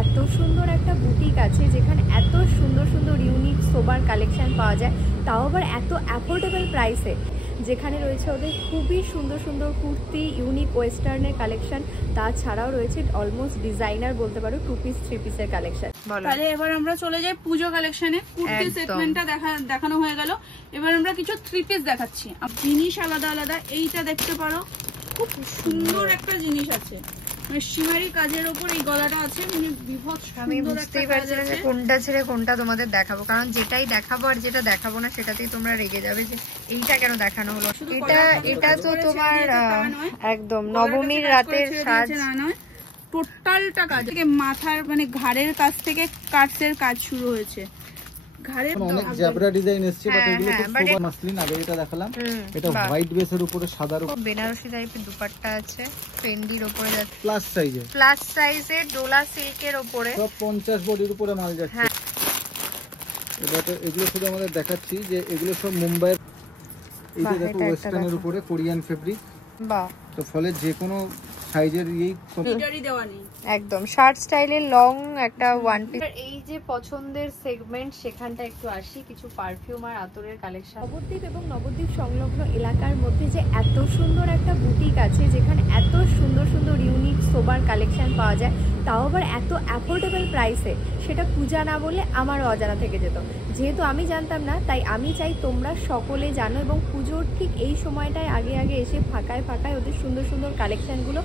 এত সুন্দর একটা বুটিক আছে যেখানে এত সুন্দর সুন্দর ইউনিক সোবার কালেকশন পাওয়া যায়, তাও আবার এত অ্যাফোর্ডেবল প্রাইসে। যেখানে রয়েছে ওদের খুবই সুন্দর সুন্দর কুর্তি, ইউনিক ওয়েস্টার্নের কালেকশন, তাছাড়াও রয়েছে অলমোস্ট ডিজাইনার বলতে পারো 2 পিস 3 পিসের কালেকশন। তাহলে এবার আমরা চলে যাই পুজো কালেকশনে। কুর্তি সেগমেন্টটা দেখানো হয়ে গেল, এবার আমরা কিছু 3 পিস দেখাচ্ছি। জিনিস আলাদা আলাদা, এইটা দেখতে পারো, খুব সুন্দর একটা জিনিস আছে, মানে শিমারি কাজের উপর এই গলাটা আছে, মানে বিভৎস। আমি বুঝতেই পারছি না যে কোনটা ছেড়ে কোনটা তোমাদের দেখাবো, কারণ যেটাই দেখাবো আর যেটা দেখাবো না সেটাতেই তোমরা রেগে যাবে যে এইটা কেন দেখানো হলো। এটা তো তোমার একদম নবমীর রাতের সাজ, টোটালটা কাজ থেকে মাথার মানে ঘাড়ের কাছ থেকে কাটসের কাজ শুরু হয়েছে। ঘাড়ের অনেক জেব্রা ডিজাইন এসেছে, বাট এগুলো তো সোবার মাসলিন। আগে এটা দেখালাম, এটা হোয়াইট বেসের উপরে সাদার উপরে বেনারসি টাইপের দুপাট্টা আছে, ফেন্ডির উপরে যাচ্ছে, প্লাস সাইজের ডোলা সিল্কের উপরে, সব 50 বডির উপরে মাল যাচ্ছে। এগুলো শুধু আমাদের দেখাচ্ছি যে এগুলো সব মুম্বাইয়ের। এইটা দেখো ওয়েস্টার্নের উপরে কোরিয়ান ফেব্রিক, বাহ। তো ফলে যে কোনো সাইজের দেওয়া নেই, একদম শার্ট স্টাইলের লং একটা ওয়ান পিস। এই যে পছন্দের সেগমেন্ট, সেখানটা একটু আসি। কিছু পারফিউম আর আতরের কালেকশন। নবদ্বীপ এবং নবদ্বীপ সংলগ্ন এলাকার মধ্যে যে এত সুন্দর একটা বুটিক আছে যেখানে এত সুন্দর সুন্দর ইউনিক সোবার কালেকশন পাওয়া যায়, তাও আবার এত অ্যাফোর্ডেবল প্রাইসে, সেটা পূজা না বলে আমারও অজানা থেকে যেত। যেহেতু আমি জানতাম না, তাই আমি চাই তোমরা সকলে জানো এবং পুজোর ঠিক এই সময়টায় আগে আগে এসে ফাঁকায় ফাঁকায় ওদের সুন্দর সুন্দর কালেকশনগুলো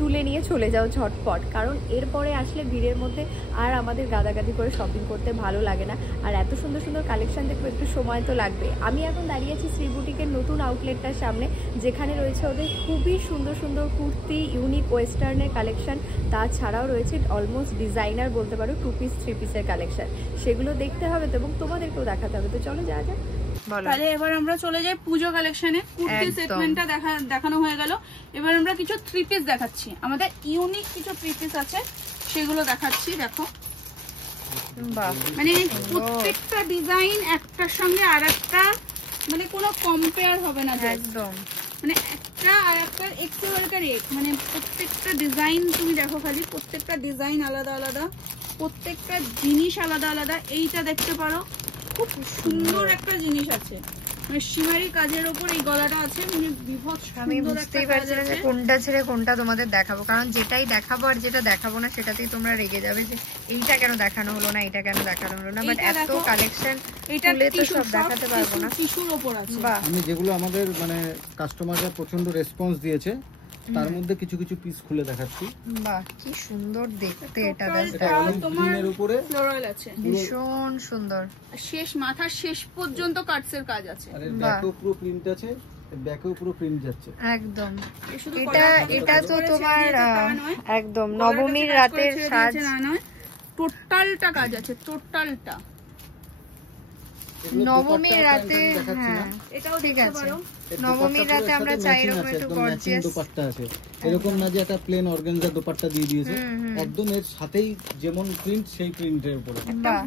তুলে নিয়ে চলে যাও ঝটপট, কারণ এরপরে আসলে ভিড়ের মধ্যে আর আমাদের গাদাগাদি করে শপিং করতে ভালো লাগে না। আর এত সুন্দর সুন্দর কালেকশন দেখবো, একটু সময় তো লাগবে। আমি এখন দাঁড়িয়ে আছি শ্রী বুটিকের নতুন আউটলেটটার সামনে, যেখানে রয়েছে ওদের খুবই সুন্দর সুন্দর কুর্তি, ইউনিক ওয়েস্টার্নের কালেকশন, তাছাড়াও রয়েছে অলমোস্ট ডিজাইনার বলতে পারো 2 পিস 3 পিসের কালেকশন। সেগুলো দেখতে হবে তো এবং তোমাদেরকেও দেখাতে হবে, তো চলো যাওয়া যাক। তাহলে এবার আমরা চলে যাই পুজো কালেকশনে। কুর্তি সেগমেন্টটা দেখানো হয়ে গেল, এবার আমরা কিছু 3 পিস দেখাচ্ছি। আমাদের ইউনিক কিছু 3 পিস আছে, সেগুলো দেখাচ্ছি। দেখো, মানে প্রত্যেকটা ডিজাইন একটার সঙ্গে আরেকটা, মানে কোনো কম্পেয়ার হবে না একদম, মানে একটা আর একটার একেবারে এক, মানে প্রত্যেকটা ডিজাইন তুমি দেখো, খালি প্রত্যেকটা ডিজাইন আলাদা আলাদা, প্রত্যেকটা জিনিস আলাদা আলাদা। এইটা দেখতে পারো, খুব সুন্দর একটা জিনিস আছে, মানে শিমারি কাজের উপর এই গলাটা আছে, মানে বিভৎস। আমি বুঝতেই পারছি না যে কোনটা ছেড়ে কোনটা তোমাদের দেখাবো, কারণ যেটাই দেখাবো আর যেটা দেখাবো না সেটাতেই তোমরা রেগে যাবে যে এইটা কেন দেখানো হলো না, এটা কেন দেখানো হলো না। বাট এত কালেকশন তুলে তো সব দেখাতে পারবো না। টিস্যুর উপর আছে। আমি যেগুলো আমাদের মানে কাস্টমাররা প্রচন্ড রেসপন্স দিয়েছে, তার মধ্যে কিছু কিছু পিস খুলে দেখাচ্ছি। বাহ, কি সুন্দর দেখতে এটা। গ্রিনের উপরে ফ্লোরাল আছে, ভীষণ সুন্দর। শেষ মাথার শেষ পর্যন্ত কাটসের কাজ আছে, আর এর ব্যাকও পুরো প্রিন্ট আছে, ব্যাকও পুরো প্রিন্ট যাচ্ছে একদম। এটা তো তোমার একদম নবমীর রাতের সাজ, টোটালটা কাজ আছে, টোটালটা নবমীর রাতে। এটাও ঠিক আছে, নবমীর রাতে আমরা চাই এরকম একটু গর্জিয়াস দোপাট্টা আছে। এরকম না যে একটা প্লেন অর্গানজা দোপাট্টা দিয়ে দিয়েছে, একদম এর সাথেই যেমন প্রিন্ট সেই প্রিন্টের উপরে।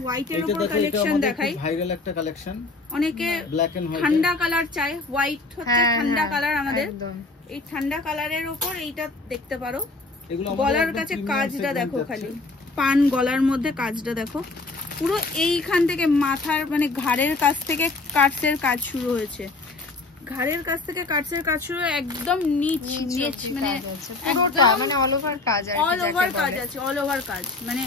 হোয়াইটের উপর কালেকশন দেখাই, ভাইরাল একটা কালেকশন। অনেকে ব্ল্যাক এন্ড হোয়াইট ঠান্ডা কালার চাই, হোয়াইট হচ্ছে ঠান্ডা কালার আমাদের। এই ঠান্ডা কালারের উপর এইটা দেখতে পারো। গলার কাছে কাজটা দেখো, খালি পান গলার মধ্যে কাজটা দেখো, পুরো এইখান থেকে মাথার মানে ঘাড়ের কাছ থেকে কাটসের কাজ শুরু হয়েছে। ঘাড়ের কাছ থেকে কাটসের কাজ শুরু, একদম নিচ মানে অল ওভার কাজ আছে, অল ওভার কাজ, মানে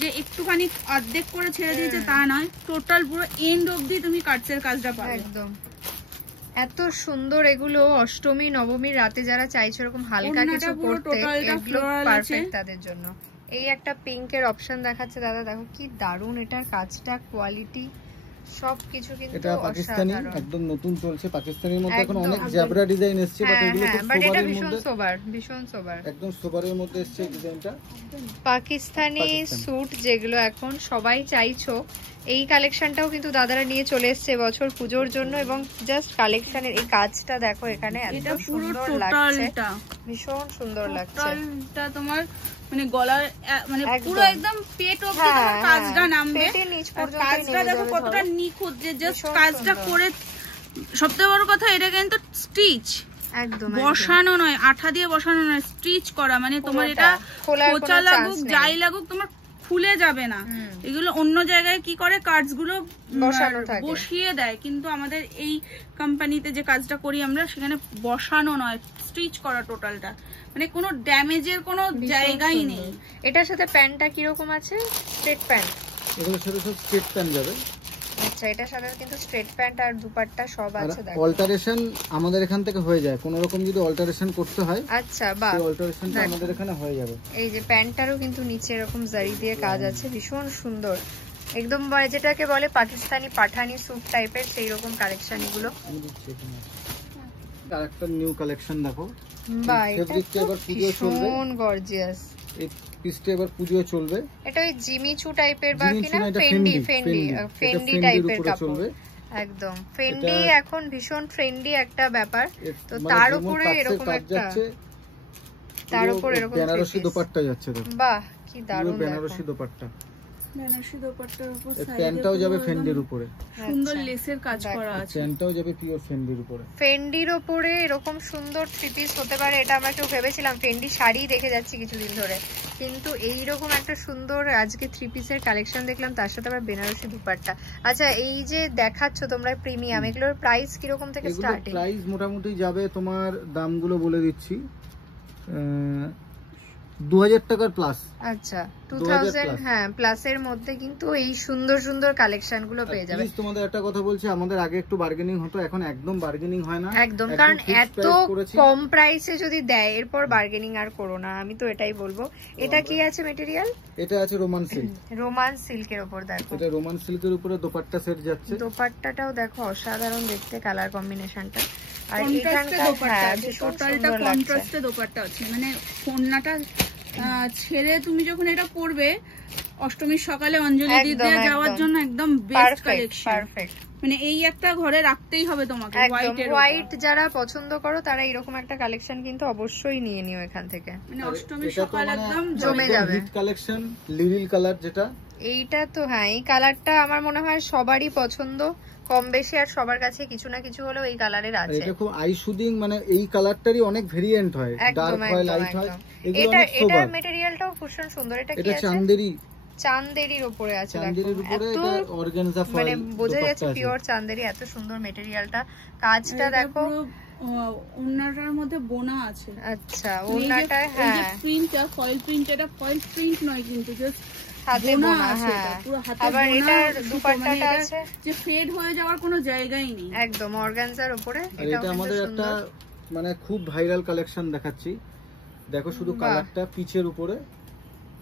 যে একটুখানি অর্ধেক করে ছেড়ে দিয়েছে তা নয়, টোটাল পুরো এন্ড অবধি তুমি কাটসের কাজটা পাবে একদম। এত সুন্দর এগুলো অষ্টমী নবমীর রাতে যারা চাইছে এরকম হালকা কিছু পড়তে, এগুলো পারফেক্ট তাদের জন্য। এই একটা পিঙ্কের অপশন দেখাচ্ছে দাদা, দেখো কি দারুন এটার কাজটা, কোয়ালিটি সবকিছু কিন্তু এটা পাকিস্তানি, একদম নতুন চলছে। পাকিস্তানির মধ্যে এখন অনেক জেব্রা ডিজাইন এসেছে, বাট এগুলো খুব সোবারের মধ্যে, ভীষণ সোবার, একদম সোবারের মধ্যে এসেছে ডিজাইনটা। পাকিস্তানি স্যুট যেগুলো এখন সবাই চাইছো, এই কালেকশনটাও কিন্তু দাদারা নিয়ে চলে এসেছে এবছর পুজোর জন্য। এবং জাস্ট কালেকশনের এই কাজটা দেখো, এখানে এত সুন্দর লাগছে, ভীষণ সুন্দর লাগছে। তোমার মানে গলার মানে পুরো একদম পেট অবধি তোমার কাজটা নামবে, কাজটা দেখো কতটা নিখুঁত, যে জাস্ট কাজটা করে। সবথেকে বড় কথা, এটা কিন্তু স্টিচ একদম বসানো নয়, আঠা দিয়ে বসানো নয়, স্টিচ করা, মানে তোমার এটা খোঁচা লাগুক যাই লাগুক, তোমার খুলে যাবে না। এগুলো অন্য জায়গায় কি করে কার্ডস গুলো বসিয়ে দেয়, কিন্তু আমাদের এই কোম্পানিতে যে কাজটা করি আমরা সেখানে বসানো নয়, স্টিচ করা টোটালটা, মানে কোনো ড্যামেজের কোনো জায়গাই নেই। এটার সাথে প্যান্টটা কিরকম আছে? স্ট্রেট প্যান্ট, এগুলোর সাথে সব স্ট্রেট প্যান্ট যাবে। আচ্ছা, এটার সাথে কিন্তু স্ট্রেট প্যান্ট আর দুপাট্টা সব আছে। দেখো অল্টারেশন আমাদের এখান থেকে হয়ে যায়, কোনো রকম যদি অল্টারেশন করতে হয়, আচ্ছা বাহ, এই অল্টারেশনটা আমাদের এখানে হয়ে যাবে। এই যে প্যান্টটারও কিন্তু নিচে এরকম জারি দিয়ে কাজ আছে, ভীষণ সুন্দর, একদম যেটাকে বলে পাকিস্তানি পাঠানি স্যুট টাইপের সেই রকম কালেকশন এগুলো। আরেকটা নিউ কালেকশন দেখো, বাহ, এটা ভীষণ গর্জিয়াস। এই পিসটা এবার পুজো চলবে। এটা ওই জিমিচু টাইপের বা কিনা ফেন্ডি টাইপের কাপড়, একদম ফেন্ডি এখন ভীষণ ট্রেন্ডি একটা ব্যাপার। তো তার উপরে এরকম একটা, তার উপর এরকম বেনারসি দোপাট্টা যাচ্ছে। বাহ, কি দারুণ বেনারসি দোপাট্টা, বেনারসি দোপাট্টার উপর প্যান্টটাও যাবে ফেন্ডির উপরে, সুন্দর লেসের কাজ করা আছে, প্যান্টটাও যাবে পিওর ফেন্ডির উপরে। ফেন্ডির উপরে এরকম সুন্দর থ্রি পিস হতে পারে, এটা আমরা কেউ ভেবেছিলাম। ফেন্ডি শাড়ি দেখে যাচ্ছি কিছুদিন ধরে, কিন্তু এইরকম একটা সুন্দর আজকে থ্রি পিসের কালেকশন দেখলাম, তার সাথে আবার বেনারসি দুপাট্টা। আচ্ছা, এই যে দেখাচ্ছ তোমরা প্রিমিয়াম, এগুলোর প্রাইস কিরকম থেকে স্টার্টিং? প্রাইস মোটামুটি যাবে, তোমার দামগুলো বলে দিচ্ছি, 2000 টাকার প্লাস। আচ্ছা, 2000 হ্যাঁ প্লাসের মধ্যে কিন্তু এই সুন্দর সুন্দর কালেকশন গুলো পেয়ে যাবে। তোমাদের একটা কথা বলছি, আমাদের আগে একটু বার্গেনিং হতো, এখন একদম বার্গেনিং হয় না একদম, কারণ এত কম প্রাইসে যদি দেয় এরপর বার্গেনিং আর করো না, আমি তো এটাই বলবো। এটা কি আছে মেটেরিয়াল? এটা আছে রোমান সিল্ক, রোমান সিল্কের উপর দেখো, এটা রোমান সিল্কের উপরে দোপাট্টা সেট যাচ্ছে। দোপাট্টাটাও দেখো অসাধারণ দেখতে, কালার কম্বিনেশনটা, আর এখানকার টোটালটা কন্ট্রাস্টে দোপাট্টা আছে, মানে ওড়নাটা ছেড়ে তুমি যখন এটা পরবে অষ্টমীর সকালে অঞ্জলি দিতে যাওয়ার জন্য একদম বেস্ট কালেকশন, পারফেক্ট। মানে এই একটা ঘরে রাখতেই হবে তোমাকে, হোয়াইট যারা পছন্দ করো তারা এরকম একটা কালেকশন কিন্তু অবশ্যই নিয়ে নিও এখান থেকে, মানে অষ্টমীর সকাল একদম জমে যাবে। হিট কালেকশন লিরিল কালার যেটা, এইটা তো হ্যাঁ, এই কালারটা আমার মনে হয় সবারই পছন্দ কম বেশি, আর সবার কাছে কিছু না কিছু হলেও এই কালারের আছে। এটা খুব আই শুডিং, মানে এই কালারটারই অনেক ভেরিয়েন্ট হয়, ডার্ক হয়, লাইট হয়, এটা এটার ম্যাটেরিয়ালটাও ভীষণ সুন্দর। এটা কি আছে? চান্দেরির উপরে আছে, চান্দেরির উপরে এটা অর্গানজা ফয়েল, মানে বোঝা যাচ্ছে পিওর চান্দেরি, এত সুন্দর ম্যাটেরিয়ালটা, কাজটা দেখো, ওড়নাটার মধ্যে বোনা আছে। আচ্ছা, ওড়নাটা হ্যাঁ প্রিন্টটা ফয়েল প্রিন্ট, এটা ফয়েল প্রিন্ট নয় কিন্তু জাস্ট হাতে বোনা, হ্যাঁ। আবার এটার দুপাট্টাটা আছে যে ফেড হয়ে যাওয়ার কোনো জায়গাই নেই, একদম অর্গানজার উপরে। এটা আমাদের একটা মানে খুব ভাইরাল কালেকশন দেখাচ্ছি, দেখো শুধু কালারটা, পিচের উপরে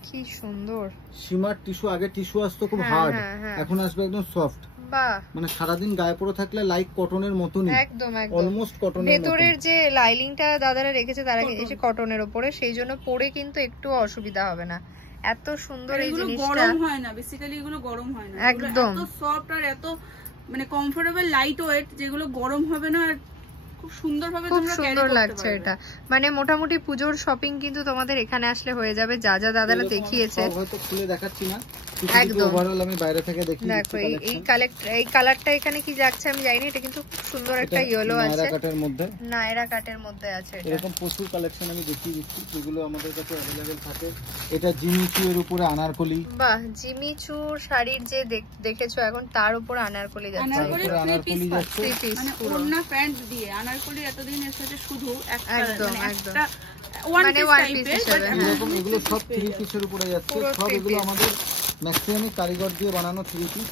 কি সুন্দর শিমার টিস্যু, আগে টিস্যু আসতো খুব হার্ড, এখন আসবে একদম সফট, বাহ, মানে সারাদিন গায়ে পরে থাকলে লাইক কটনের মতনই, একদম অলমোস্ট কটনের। ভেতরের যে লাইলিংটা দাদারা রেখেছে তারা এসে কটনের উপরে, সেই জন্য পরে কিন্তু একটু অসুবিধা হবে না। এত সুন্দর এই জিনিসটা, গরম হয় না, বেসিক্যালি এগুলো গরম হয় না, একদম এত সফট আর এত মানে কমফোর্টেবল লাইট ওয়েট, যেগুলো গরম হবে না, আর খুব সুন্দরভাবে তোমরা ক্যারি করতে পারবে। লাগছে এটা, মানে মোটামুটি পূজোর শপিং কিন্তু তোমাদের এখানে আসলে হয়ে যাবে, যা যা দাদারা দেখিয়েছে। হয়তো খুলে দেখাচ্ছি না, একদম ওভারঅল আমি বাইরে থেকে দেখিয়ে দিচ্ছি। দেখো এই কালারটা এখানে কি যাচ্ছে আমি জানি না, এটা কিন্তু খুব সুন্দর একটা ইয়েলো আছে, নায়রা কাটের মধ্যে, নায়রা কাটের মধ্যে আছে। এটা এরকম প্রচুর কালেকশন আমি দেখিয়ে দিচ্ছি যেগুলো আমাদের কাছে अवेलेबल থাকে। এটা জিমিচু এর উপরে আনারকলি, বাহ, জিমিচু শাড়ির যে দেখেছো এখন তার উপর আনারকলি যাচ্ছে, আনারকলি যাচ্ছে, মানে ওড়না প্যান্ট দিয়ে আনারকলি এতদিন এর সাথে শুধু একটা, একদম একদম মানে ওয়ান পিস হিসেবে, এরকম এগুলো সব থ্রি পিসের উপরে যাচ্ছে, সব এগুলো আমাদের ম্যাক্সিমাম কারিগর দিয়ে বানানো থ্রি পিস,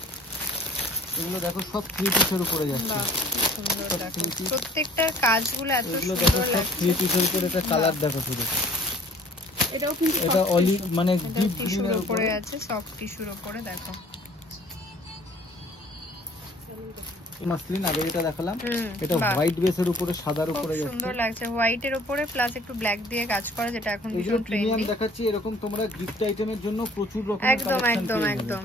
এগুলো দেখো সব থ্রি পিসের উপরে যাচ্ছে, প্রত্যেকটার কাজগুলো এত সুন্দর লাগছে। থ্রি পিসের উপরে একটা কালার দেখো শুধু, এটাও কিন্তু এটা অলিভ মানে ডিপ টিস্যুর উপরে আছে, সফট টিস্যুর উপরে দেখো, মাসলিন আগে এটা দেখালাম, এটা হোয়াইট বেসের উপরে সাদার উপরে যাচ্ছে, সুন্দর লাগছে, হোয়াইট এর উপরে প্লাস একটু ব্ল্যাক দিয়ে কাজ করা, যেটা এখন ভীষণ ট্রেন্ডি দেখাচ্ছি। এরকম তোমরা গিফট আইটেমের জন্য প্রচুর রকম একদম একদম একদম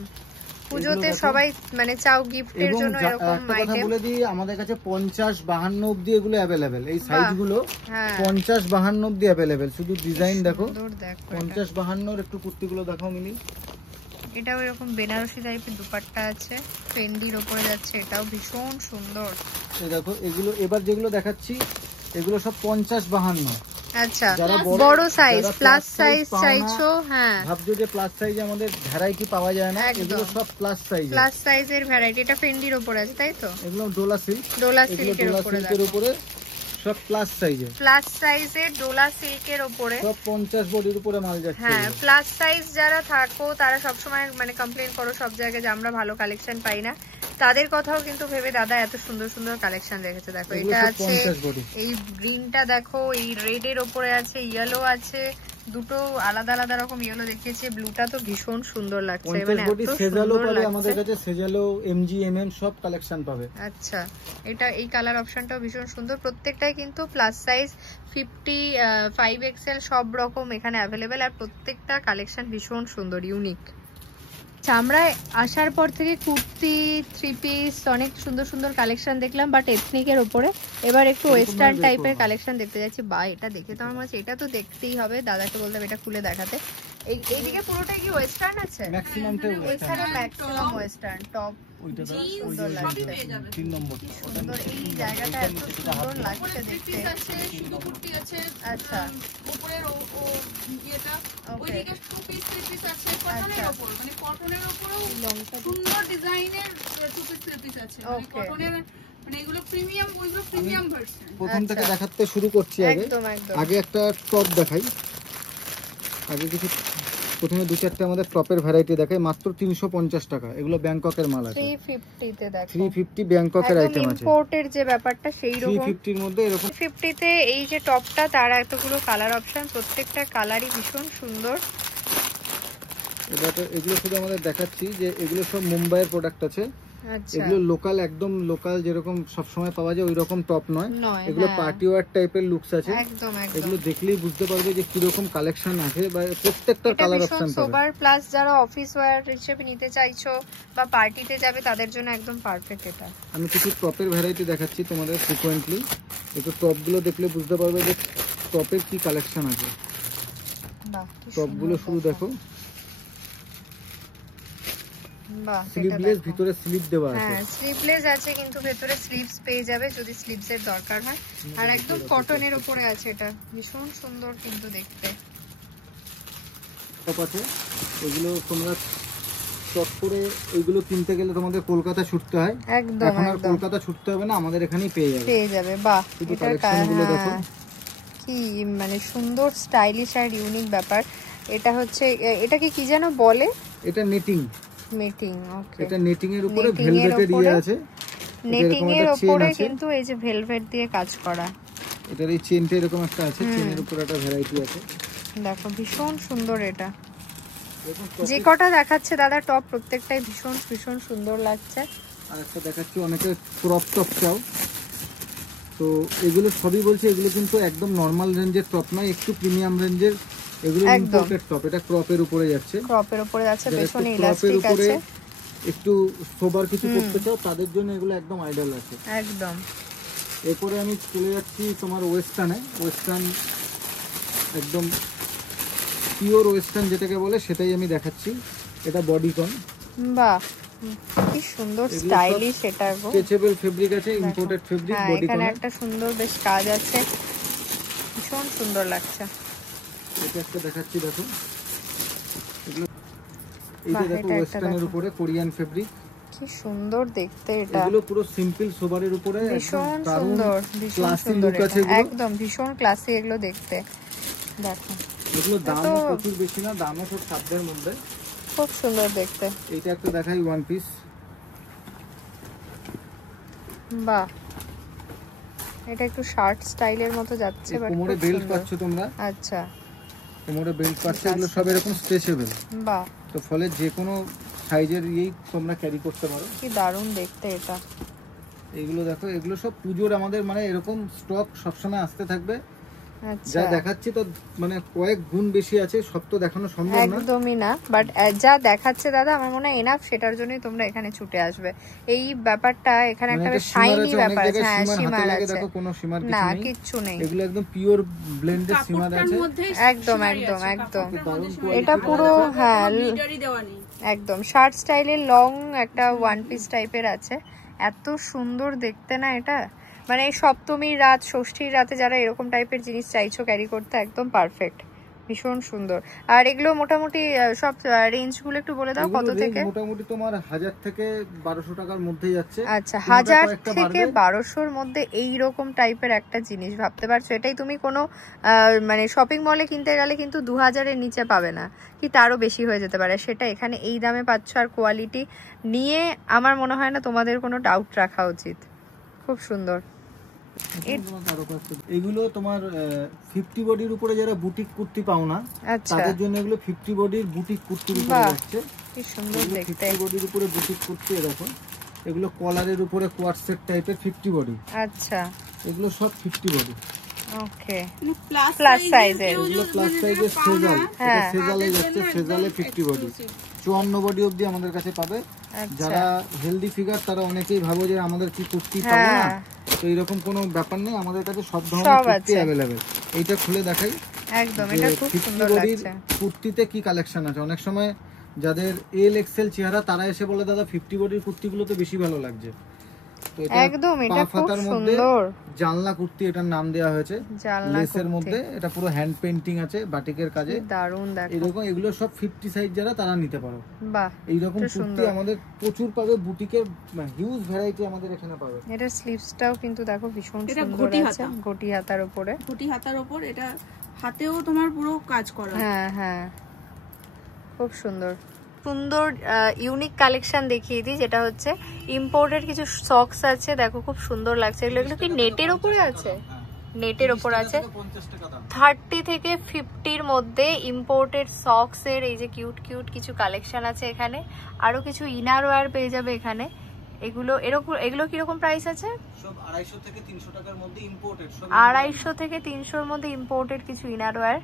পূজোতে সবাই মানে চাও গিফটের জন্য এরকম আইটেম। বলে দিই আমাদের কাছে 50-52 অবধি এগুলো अवेलेबल, এই সাইজগুলো 50-52 অবধি अवेलेबल, শুধু ডিজাইন দেখো 50-52 একটু কুর্তিগুলো দেখাও মিনি, এটাও এরকম বেনারসি টাইপের দুপাট্টা আছে, ফেন্ডির উপরে যাচ্ছে, এটাও ভীষণ সুন্দর। এই দেখো এগুলো এবার যেগুলো দেখাচ্ছি এগুলো সব 50-52, আচ্ছা, বড় সাইজ প্লাস সাইজ চাইছো? হ্যাঁ, ভাবছো যে প্লাস সাইজে আমাদের ভ্যারাইটি পাওয়া যায় না, এগুলো সব প্লাস সাইজ, প্লাস সাইজের ভ্যারাইটি। এটা ফেন্ডির উপর আছে তাই তো? এগুলো ডোলা সিল্ক, ডোলা সিল্কের উপরে সব প্লাস সাইজে, প্লাস সাইজের ডোলা সিল্কের উপরে সব 50 বডির উপরে মাল যাচ্ছে। হ্যাঁ, প্লাস সাইজ যারা থাকো তারা সবসময় মানে কমপ্লেন করো সব জায়গায় যে আমরা ভালো কালেকশন পাই না, তাদের কথাও কিন্তু ভেবে দাদা এত সুন্দর সুন্দর কালেকশন রেখেছে। দেখো এটা আছে, এই গ্রিনটা দেখো, এই রেড এর উপরে আছে, ইয়েলো আছে, দুটো আলাদা আলাদা রকম ইয়েলো দেখিয়েছে, ব্লুটা তো ভীষণ সুন্দর লাগছে, মানে এত সুন্দর লাগছে। আমাদের কাছে সেজালো, এমজি, এমএম সব কালেকশন পাবে। আচ্ছা, এটা এই কালার অপশনটাও ভীষণ সুন্দর, প্রত্যেকটাই কিন্তু প্লাস সাইজ 50, 5XL সব রকম এখানে অ্যাভেলেবেল, আর প্রত্যেকটা কালেকশন ভীষণ সুন্দর, ইউনিক। আমরা আসার পর থেকে কুর্তি, থ্রি পিস, অনেক সুন্দর সুন্দর কালেকশন দেখলাম, বাট এথনিকের উপরে এবার একটু ওয়েস্টার্ন টাইপের কালেকশন দেখতে যাচ্ছি। বা এটা দেখে তো আমার মনে হচ্ছে এটা তো দেখতেই হবে, দাদাকে বলতাম এটা খুলে দেখাতে। এইদিকে পুরোটাই কি ওয়েস্টার্ন আছে? এখানে ম্যাক্সিমাম ওয়েস্টার্ন টপ, সুন্দর লাগছে, 3 নম্বর সুন্দর, এই জায়গাটা এত সুন্দর লাগছে দেখতে। আচ্ছা, উপরের ইয়েটা ওইদিকে 2 পিস 3 পিস আছে কটনের উপর, মানে কটনের উপরেও সুন্দর ডিজাইনের 2 পিস 3 পিস আছে, মানে কটনের, মানে এগুলো প্রিমিয়াম, ওইগুলো প্রিমিয়াম ভার্সন। প্রথম থেকে দেখাতে শুরু করছি। আগে একটা টপ দেখাই, আগে কিছু প্রথমে 2-4টা আমাদের টপের ভ্যারাইটি দেখাই, মাত্র 350 টাকা। এগুলো ব্যাংককের মাল আছে, 350 তে দেখো, 350 ব্যাংককের আইটেম আছে। ইম্পোর্টের যে ব্যাপারটা সেই রকম 350 এর মধ্যে এরকম 350 তে এই যে টপটা, তার এতগুলো কালার অপশন, প্রত্যেকটা কালারই ভীষণ সুন্দর। এগুলো শুধু আমাদের দেখাচ্ছি যে এগুলো সব মুম্বাইয়ের প্রোডাক্ট আছে। এগুলো লোকাল, একদম লোকাল, যেরকম সব সময় পাওয়া যায় ওই রকম টপ নয়, এগুলো পার্টি ওয়্যার টাইপের লুকস আছে। এগুলো দেখলেই বুঝতে পারবে যে কি রকম কালেকশন আছে, বা প্রত্যেকটা কালার অপশন পাবে। সোবার প্লাস যারা অফিস ওয়্যার হিসেবে নিতে চাইছো বা পার্টিতে যাবে তাদের জন্য একদম পারফেক্ট এটা। আমি কিছু টপের ভ্যারাইটি দেখাচ্ছি তোমাদের ফ্রিকোয়েন্টলি, একটু টপগুলো দেখলে বুঝতে পারবে যে টপের কি কালেকশন আছে। টপগুলো শুধু দেখো, স্লিভলেস, ভিতরে স্লিভ দেওয়া আছে। হ্যাঁ, স্লিভলেস আছে, কিন্তু ভিতরে স্লিভস পেয়ে যাবে যদি স্লিভস এর দরকার হয়, আর একদম কটনের উপরে আছে, এটা ভীষণ সুন্দর কিন্তু দেখতে। টপ আছে, এগুলো তোমরা চট করে এইগুলো কিনতে গেলে তোমাদের কলকাতা ছুটতে হয়, একদম এখন আর কলকাতা ছুটতে হবে না, আমাদের এখানেই পেয়ে যাবে। বাহ, এটা কালেকশনগুলো দেখো কি মানে সুন্দর, স্টাইলিশ আর ইউনিক ব্যাপার। এটা হচ্ছে, এটা কি যেন বলে? এটা নেটিং, ওকে, এটা নেটিং এর উপরে ভেলভেটের ইয়ে আছে, নেটিং এর উপরে কিন্তু এই যে ভেলভেট দিয়ে কাজ করা। এটার এই চেনটা এরকম একটা আছে, চেনের উপরে একটা ভ্যারাইটি আছে। দেখো ভীষণ সুন্দর, এটা যে কটা দেখাচ্ছে দাদা টপ, প্রত্যেকটাই ভীষণ ভীষণ সুন্দর লাগছে। আর একটা দেখাচ্ছি, অনেকে ক্রপ টপ চাও, তো এগুলো সবই বলছি, এগুলো কিন্তু একদম নরমাল রেঞ্জের টপ নয়, একটু প্রিমিয়াম রেঞ্জের, এগুলো ইম্পোর্টেড টপ। এটা ক্রপের উপরে যাচ্ছে, পেছনে ইলাস্টিক আছে, একটু সোবার কিছু করতে চাও তাদের জন্য এগুলো একদম আইডিয়াল আছে একদম। এরপরে আমি চলে যাচ্ছি তোমার ওয়েস্টার্নে, ওয়েস্টার্ন একদম পিওর ওয়েস্টার্ন যেটাকে বলে সেটাই আমি দেখাচ্ছি। এটা বডিকন, বাহ কি সুন্দর স্টাইলিশ, এটা স্ট্রেচেবল ফেব্রিক আছে, ইম্পোর্টেড ফেব্রিক, বডিকন এখানে একটা সুন্দর বেশ কাজ আছে, ভীষণ সুন্দর লাগছে। এটা একটা দেখাচ্ছি, দেখো এগুলো, এইটা দেখো ওয়েস্টার্নের উপরে কোরিয়ান ফেব্রিক, কি সুন্দর দেখতে। এটা এগুলো পুরো সিম্পল সোবারের উপরে, ভীষণ সুন্দর, ভীষণ সুন্দর, একদম ভীষণ ক্লাসি এগুলো দেখতে। দেখো এগুলো দামও প্রচুর বেশি না, দামও খুব সাধ্যের মধ্যে, খুব সুন্দর দেখতে। এইটা একটা দেখাই, ওয়ান পিস, বাহ এটা একটু শার্ট স্টাইলের মতো যাচ্ছে, বাট কোমরে বেল্ট পাচ্ছ তোমরা। আচ্ছা, কোমরে বেল্ট পাচ্ছ, এগুলো সব এরকম স্ট্রেচেবল, বাহ, তো ফলে যে কোনো সাইজের ইয়েই তোমরা ক্যারি করতে পারো। কি দারুণ দেখতে এটা। এইগুলো দেখো, এগুলো সব পুজোর আমাদের মানে এরকম স্টক সবসময় আসতে থাকবে। আচ্ছা, যা দেখাচ্ছি তো মানে কয়েক গুণ বেশি আছে, সব তো দেখানো সম্ভব না, একদমই না, বাট যা দেখাচ্ছে দাদা আমার মনে হয় এনাফ, সেটার জন্যই তোমরা এখানে ছুটে আসবে। এই ব্যাপারটা এখানে একটা শাইনি ব্যাপার আছে, হ্যাঁ সীমার আছে, দেখো কোনো সীমার না কিচ্ছু নেই, এগুলো একদম পিওর ব্লেন্ডেড সীমার আছে, একদম একদম একদম। এটা পুরো হ্যাঁ একদম শার্ট স্টাইলের লং একটা ওয়ান পিস টাইপের আছে, এত সুন্দর দেখতে না এটা, মানে সপ্তমীর রাত, ষষ্ঠীর রাতে যারা এরকম টাইপের জিনিস চাইছো ক্যারি করতে, একদম পারফেক্ট, ভীষণ সুন্দর। আর এগুলো মোটামুটি সব রেঞ্জ গুলো একটু বলে দাও, কত থেকে? মোটামুটি তোমার 1000 থেকে 1200 টাকার মধ্যে যাচ্ছে। আচ্ছা, 1000 থেকে 1200-র মধ্যে এই রকম টাইপের একটা জিনিস ভাবতে পারছো? এটাই তুমি কোনো মানে শপিং মলে কিনতে গেলে কিন্তু 2000-এর নিচে পাবে না, কি তারও বেশি হয়ে যেতে পারে। সেটা এখানে এই দামে পাচ্ছ, আর কোয়ালিটি নিয়ে আমার মনে হয় না তোমাদের কোনো ডাউট রাখা উচিত। খুব সুন্দর। এগুলো তোমার 50 বডির উপরে যারা বুটিক কুর্তি পাও না, তাদের জন্য এগুলো 50 বডির বুটিক কুর্তির উপরে যাচ্ছে। কি সুন্দর দেখতে। 50 বডির উপরে বুটিক কুর্তি, দেখো এগুলো কলারের উপরে কোয়ার্ড সেট টাইপের 50 বডি। আচ্ছা, এগুলো সব 50 বডি। ওকে, প্লাস সাইজের। এগুলো প্লাস সাইজের সেজাল, এটা সেজালে যাচ্ছে, সেজালে 50 বডি। 54 বডি অবধি আমাদের কাছে পাবে। যারা হেলদি ফিগার তারা অনেকেই ভাবো যে আমাদের কি কুর্তি পাবো না, তো এরকম কোনো ব্যাপার নেই, আমাদের কাছে সব ধরনের কুর্তি अवेलेबल। এইটা খুলে দেখাই একদম, এটা খুব সুন্দর লাগছে। কুর্তিতে কি কালেকশন আছে। অনেক সময় যাদের এল এক্সেল চেহারা তারা এসে বলে দাদা 50 বডির কুর্তিগুলো তো বেশি ভালো লাগছে। তো একদম এটা খুব সুন্দর জানলা কুর্তি এটার নাম দেওয়া হয়েছে, লেসের মধ্যে। এটা পুরো হ্যান্ড পেইন্টিং আছে, বাটিকের কাজে, দারুণ। দেখো এরকম এগুলো সব 50 সাইজ যারা তারা নিতে পারো। বাহ, এইরকম কুর্তি আমাদের প্রচুর পাবে, বুটিকের হিউজ ভ্যারাইটি আমাদের এখানে পাবে। এটা স্লিভসটাও কিন্তু দেখো ভীষণ সুন্দর আছে, গটি হাতার উপরে, গটি হাতার উপর। এটা হাতেও তোমার পুরো কাজ করা। হ্যাঁ হ্যাঁ, খুব সুন্দর সুন্দর ইউনিক কালেকশন দেখিয়ে দিই, যেটা হচ্ছে ইম্পোর্টেড কিছু সক্স আছে। দেখো খুব সুন্দর লাগছে। এগুলো কি নেটের উপরে আছে? নেটের উপর আছে। 30 থেকে 50-র মধ্যে ইম্পোর্টেড সক্স এর এই যে কিউট কিউট কিছু কালেকশন আছে এখানে। আরো কিছু ইনার ওয়্যার পেয়ে যাবে এখানে। এগুলো কিরকম প্রাইস আছে? সব 250 থেকে 300 টাকার মধ্যে ইম্পোর্টেড। 250 থেকে 300-র মধ্যে ইম্পোর্টেড কিছু ইনার ওয়্যার।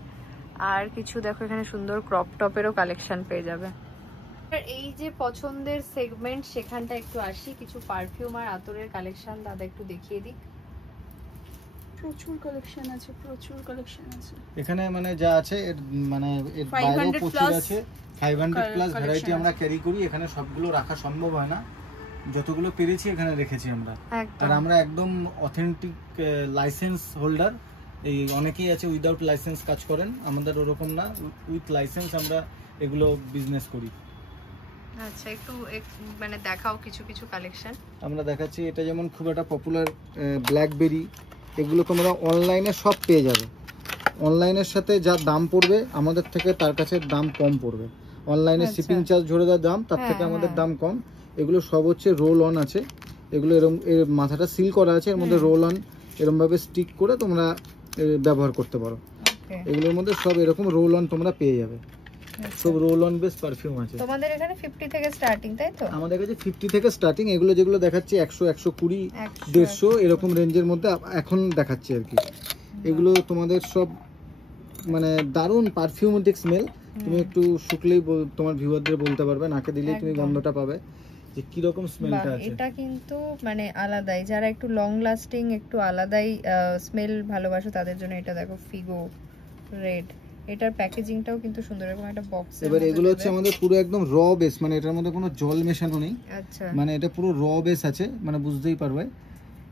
আর কিছু দেখো এখানে সুন্দর ক্রপ টপেরও কালেকশন পেয়ে যাবে। এই যে পছন্দের সেগমেন্ট, সেখানটা একটু আসি। কিছু পারফিউম আর আতরের কালেকশন দাদা একটু দেখিয়ে দিক। প্রচুর কালেকশন আছে, প্রচুর কালেকশন আছে এখানে। মানে যা আছে মানে এর বাইরেও প্রচুর আছে। 500 প্লাস ভ্যারাইটি আমরা ক্যারি করি। এখানে সবগুলো রাখা সম্ভব হয় না, যতগুলো পেরেছি এখানে রেখেছি আমরা। আর আমরা একদম অথেন্টিক লাইসেন্স হোল্ডার। এই অনেকেই আছে উইদাউট লাইসেন্স কাজ করেন, আমাদের ওরকম না, উইথ লাইসেন্স আমরা এগুলো বিজনেস করি। আচ্ছা, একটু মানে দেখাও কিছু কিছু কালেকশন। আমরা দেখাচ্ছি, এটা যেমন খুব একটা পপুলার ব্ল্যাকবেরি। এগুলো তোমরা অনলাইনে সব পেয়ে যাবে। অনলাইনের সাথে যা দাম পড়বে আমাদের থেকে তার কাছে দাম কম পড়বে। অনলাইনে শিপিং চার্জ ধরে দেওয়ার দাম, তার থেকে আমাদের দাম কম। এগুলো সব হচ্ছে রোল অন আছে। এগুলো এরকম এর মাথাটা সিল করা আছে, এর মধ্যে রোল অন এরকম ভাবে স্টিক করে তোমরা ব্যবহার করতে পারো। এগুলোর মধ্যে সব এরকম রোল অন তোমরা পেয়ে যাবে। সব রোল অন বেস পারফিউম আছে। তোমাদের এখানে 50 থেকে স্টার্টিং, তাই তো? আমাদের কাছে 50 থেকে স্টার্টিং। এগুলো যেগুলো দেখাচ্ছি 100, 120, 150 এরকম রেঞ্জের মধ্যে এখন দেখাচ্ছি আর কি। এগুলো তোমাদের সব মানে দারুণ পারফিউমেটিক স্মেল। তুমি একটু শুকলেই তোমার ভিউয়ারদের বলতে পারবে, নাকে দিলেই তুমি গন্ধটা পাবে যে কি রকম স্মেলটা আছে। এটা কিন্তু মানে আলাদাই, যারা একটু লং লাস্টিং একটু আলাদাই স্মেল ভালোবাসে তাদের জন্য এটা। দেখো ফিগো রেড, এটার প্যাকেজিংটাও কিন্তু সুন্দর, এরকম একটা বক্স। এবার এগুলো হচ্ছে আমাদের পুরো একদম র বেস, মানে এটার মধ্যে কোনো জল মেশানো নেই। আচ্ছা, মানে এটা পুরো র বেস আছে, মানে বুঝতেই পারবে।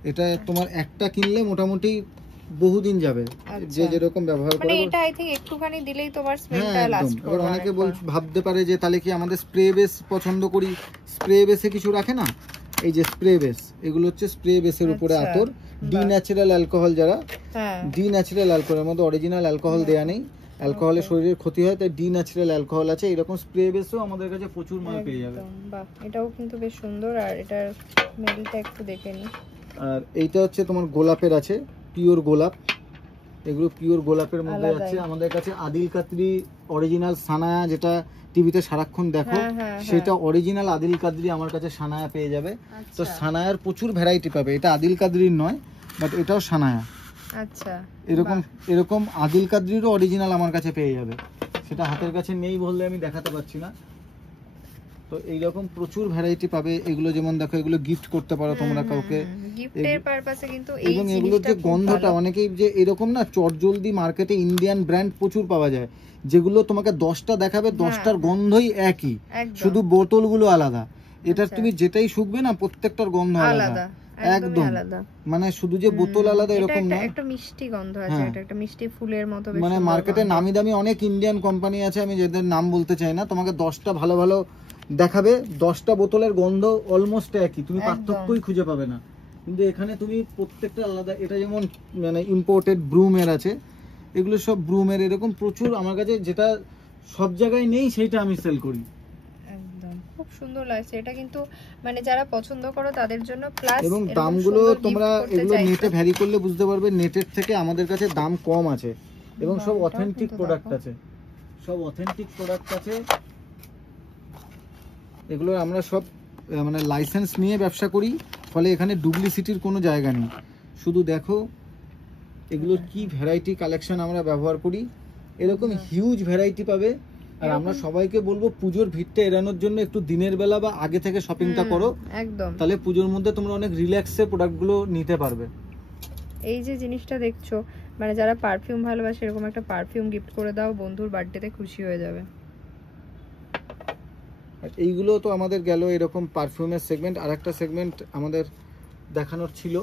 এটা তোমার একটা কিনলে মোটামুটি বহুদিন যাবে, যে যেরকম ব্যবহার করে। মানে এটা আই থিং একটুখানি দিলেই তোমার স্মেলটা লাস্ট করবে। অনেকে ভাবতে পারে যে তাহলে কি আমাদের স্প্রে বেস পছন্দ করি, স্প্রে বেসে কিছু রাখে না। এই যে স্প্রে বেস, এগুলো হচ্ছে স্প্রে বেসের উপরে আতর। ডি ন্যাচারাল অ্যালকোহল, যারা ডি ন্যাচারাল অ্যালকোহলের মধ্যে অরিজিনাল অ্যালকোহল দেয়া নেই, অ্যালকোহলে শরীরের ক্ষতি হয়, তাই ডি ন্যাচারাল অ্যালকোহল আছে। এরকম স্প্রে বেসও আমাদের কাছে প্রচুর মাল পেয়ে যাবে। বাহ, এটাও কিন্তু বেশ সুন্দর। আর এটার স্মেলটা একটু দেখে নি। আর এইটা হচ্ছে তোমার গোলাপের আছে, পিওর গোলাপ। এগুলো পিওর গোলাপের মধ্যে আছে। আমাদের কাছে আদিল কাদরি অরিজিনাল সানায়া, যেটা টিভিতে সারাক্ষণ দেখো, সেটা অরিজিনাল আদিল কাদরি আমার কাছে সানায়া পেয়ে যাবে। তো সানায়ার প্রচুর ভ্যারাইটি পাবে। এটা আদিল কাদরির নয়, বাট এটাও সানায়া। আচ্ছা, এরকম আদিল কাদরিরও অরিজিনাল আমার কাছে পেয়ে যাবে। সেটা হাতের কাছে নেই বললে আমি দেখাতে পারছি না। তো এইরকম প্রচুর ভ্যারাইটি পাবে। এগুলো যেমন দেখো, এগুলো গিফট করতে পারো তোমরা কাউকে, গিফটের পারপাসে কিন্তু। এবং এগুলোর যে গন্ধটা, অনেকেই যে এরকম না চটজলদি মার্কেটে ইন্ডিয়ান ব্র্যান্ড প্রচুর পাওয়া যায়, যেগুলো তোমাকে 10টা দেখাবে, 10টার গন্ধই একই, শুধু বোতলগুলো আলাদা। এটার তুমি যেটাই শুকবে না, প্রত্যেকটার গন্ধ আলাদা। একদম আলাদা, মানে শুধু যে বোতল আলাদা এরকম না, একটা মিষ্টি গন্ধ আছে, এটা একটা মিষ্টি ফুলের মতো। মানে মার্কেটে নামি দামি অনেক ইন্ডিয়ান কোম্পানি আছে, আমি যাদের নাম বলতে চাই না, তোমাকে 10টা ভালো ভালো দেখাবে, 10টা বোতলের গন্ধ অলমোস্ট একই, তুমি পার্থক্যই খুঁজে পাবে না। কিন্তু এখানে তুমি প্রত্যেকটা আলাদা। এটা যেমন মানে ইম্পোর্টেড ব্রুমের আছে, এগুলো সব ব্রুমের, এরকম প্রচুর আমার কাছে, যেটা সব জায়গায় নেই সেইটা আমি সেল করি। একদম খুব সুন্দর লাগছে এটা, কিন্তু মানে যারা পছন্দ করো তাদের জন্য। প্লাস এবং দামগুলো তোমরা এগুলো নেটে ভ্যারি করলে বুঝতে পারবে, নেটের থেকে আমাদের কাছে দাম কম আছে এবং সব অথেন্টিক প্রোডাক্ট আছে, সব অথেন্টিক প্রোডাক্ট আছে। এগুলো আমরা সব মানে লাইসেন্স নিয়ে ব্যবসা করি, ফলে এখানে ডুপ্লিসিটির কোনো জায়গা নেই। শুধু দেখো এগুলোর কি ভ্যারাইটি কালেকশন আমরা ব্যবহার করি, এরকম হিউজ ভ্যারাইটি পাবে। আর আমরা সবাইকে বলবো পুজোর ভিড়টা এড়ানোর জন্য একটু দিনের বেলা বা আগে থেকে শপিংটা করো, একদম, তাহলে পুজোর মধ্যে তোমরা অনেক রিল্যাক্সে প্রোডাক্টগুলো নিতে পারবে। এই যে জিনিসটা দেখছো, মানে যারা পারফিউম ভালোবাসে এরকম একটা পারফিউম গিফট করে দাও, বন্ধুর বার্থডেতে খুশি হয়ে যাবে। এইগুলো তো আমাদের গেল এরকম পারফিউমের সেগমেন্ট। আর একটা সেগমেন্ট আমাদের দেখানোর ছিল,